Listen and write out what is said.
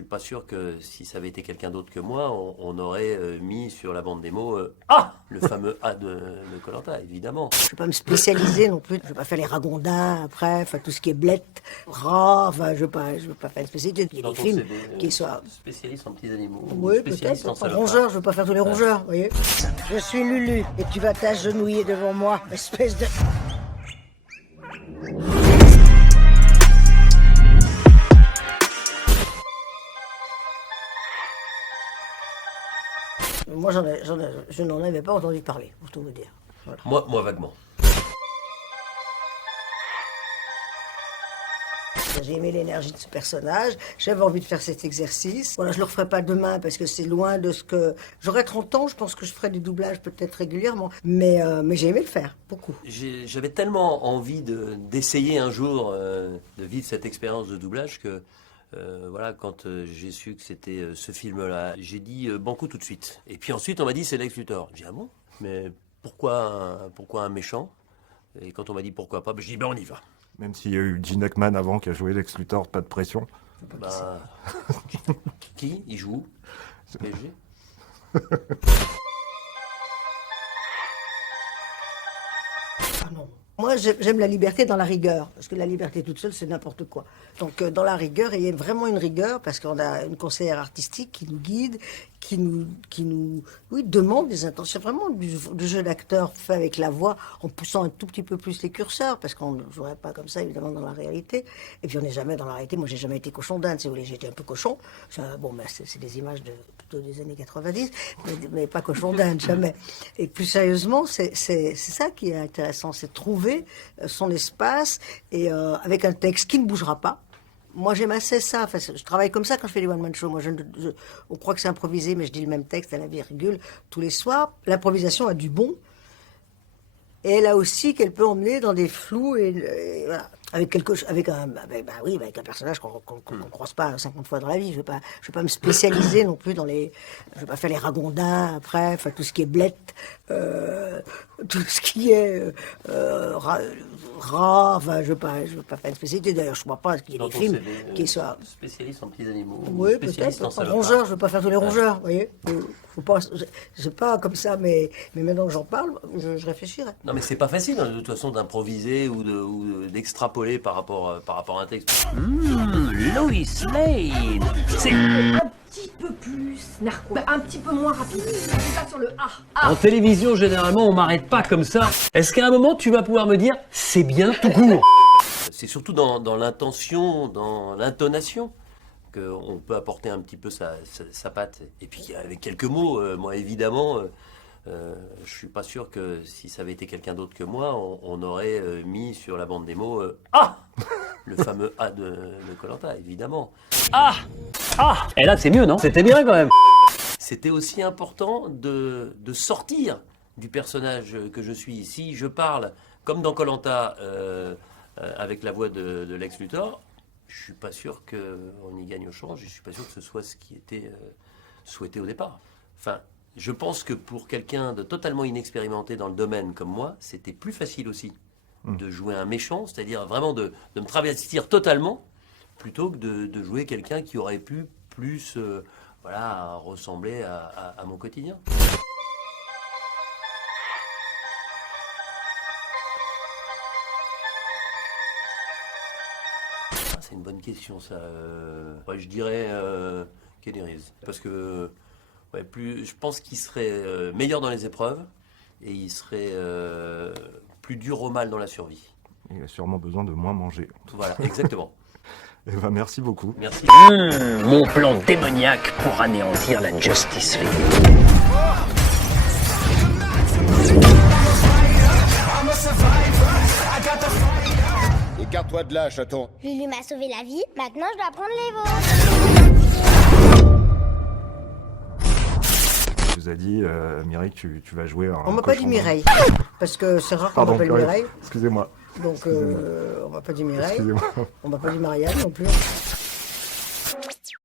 suis pas sûr que si ça avait été quelqu'un d'autre que moi, on aurait mis sur la bande démo Ah, le fameux A de Koh-Lanta, évidemment. Je ne vais pas me spécialiser non plus. Je ne vais pas faire les ragondins après, enfin tout ce qui est blette, rat. Enfin, je ne veux pas faire une spécialité. Il y a des films qui soient spécialistes en petits animaux. Oui, spécialistes peut-être. en Rongeurs, je ne veux pas faire tous les rongeurs, vous voyez. Je suis Lulu et tu vas t'agenouiller devant moi, espèce de. Moi, je n'en avais pas entendu parler, pour tout vous dire. Voilà. Moi, vaguement. J'ai aimé l'énergie de ce personnage, j'avais envie de faire cet exercice. Voilà, je ne le referai pas demain parce que c'est loin de ce que... J'aurai 30 ans, je pense que je ferai des doublages peut-être régulièrement, mais j'ai aimé le faire, beaucoup. J'avais tellement envie d'essayer un jour de vivre cette expérience de doublage que... voilà, quand j'ai su que c'était ce film-là, j'ai dit banco tout de suite. Et puis ensuite, on m'a dit c'est Lex Luthor. J'ai dit ah bon? Mais pourquoi un méchant? Et quand on m'a dit pourquoi pas, j'ai dit ben on y va. Même s'il y a eu Gene Hackman avant qui a joué Lex Luthor, pas de pression. Bah, qui? Il joue où? PSG? Ah non. Moi, j'aime la liberté dans la rigueur, parce que la liberté toute seule, c'est n'importe quoi. Donc, dans la rigueur, il y a vraiment une rigueur, parce qu'on a une conseillère artistique qui nous guide, qui nous demande des intentions. C'est vraiment du jeu d'acteur fait avec la voix, en poussant un tout petit peu plus les curseurs, parce qu'on ne jouerait pas comme ça, évidemment, dans la réalité. Et puis, on n'est jamais dans la réalité. Moi, j'ai jamais été cochon d'Inde, si vous voulez. J'étais un peu cochon. Bon, ben, c'est des images plutôt des années 90, mais pas cochon d'Inde, jamais. Et plus sérieusement, c'est ça qui est intéressant, c'est trouver son espace et avec un texte qui ne bougera pas. Moi, j'aime assez ça. Enfin, je travaille comme ça quand je fais des one-man shows. Moi, on croit que c'est improvisé, mais je dis le même texte à la virgule tous les soirs. L'improvisation a du bon. Et elle a aussi qu'elle peut emmener dans des flous et voilà. Avec un personnage qu'on ne croise pas 50 fois dans la vie. Je vais pas me spécialiser non plus je vais pas faire les ragondins après, enfin tout ce qui est blette, tout ce qui est rat, enfin je veux pas faire une spécialité. D'ailleurs, je crois pas qu'il y ait des films qui soient spécialistes en petits animaux. Oui, peut-être. Rongeurs, je veux pas faire tous les rongeurs, vous voyez. Faut pas, c'est pas comme ça, mais maintenant que j'en parle, je réfléchirai. Non, mais c'est pas facile, hein, de toute façon, d'improviser ou d'extrapoler par rapport à un texte. Lois Lane. C'est Un petit peu plus narquois, un petit peu moins rapide. C'est ça sur le A. en télévision, généralement, on m'arrête pas comme ça. Est-ce qu'à un moment, tu vas pouvoir me dire c'est bien tout court? C'est surtout dans l'intention, dans l'intonation, qu'on peut apporter un petit peu sa patte. Et puis, avec quelques mots, moi, évidemment... je suis pas sûr que si ça avait été quelqu'un d'autre que moi, on aurait mis sur la bande démo Ah, le fameux A de Koh-Lanta, évidemment. Ah. Et là, c'est mieux, non? C'était bien quand même. C'était aussi important de sortir du personnage que je suis ici. Je parle comme dans Koh-Lanta avec la voix de Lex Luthor. Je suis pas sûr qu'on y gagne au change. Je suis pas sûr que ce soit ce qui était souhaité au départ. Enfin. Je pense que pour quelqu'un de totalement inexpérimenté dans le domaine comme moi, c'était plus facile aussi de jouer un méchant, c'est-à-dire vraiment de me travestir totalement, plutôt que de jouer quelqu'un qui aurait pu plus ressembler à mon quotidien. C'est une bonne question, ça. Je dirais Keanu Reeves, parce que... Ouais, je pense qu'il serait meilleur dans les épreuves et il serait plus dur au mal dans la survie. Il a sûrement besoin de moins manger. Voilà, exactement. Eh ben, merci beaucoup. Merci. Mon plan démoniaque pour anéantir la Justice League. Écarte-toi de là, chaton. Lulu m'a sauvé la vie, maintenant je dois prendre les vôtres. Vous a dit, Mireille, tu vas jouer un On m'a pas dit cochon Mireille, parce que c'est rare qu'on Pardon, m'appelle Mireille. excusez-moi. Donc on m'a pas dit Mireille. Excusez-moi. On m'a pas dit Marianne non plus.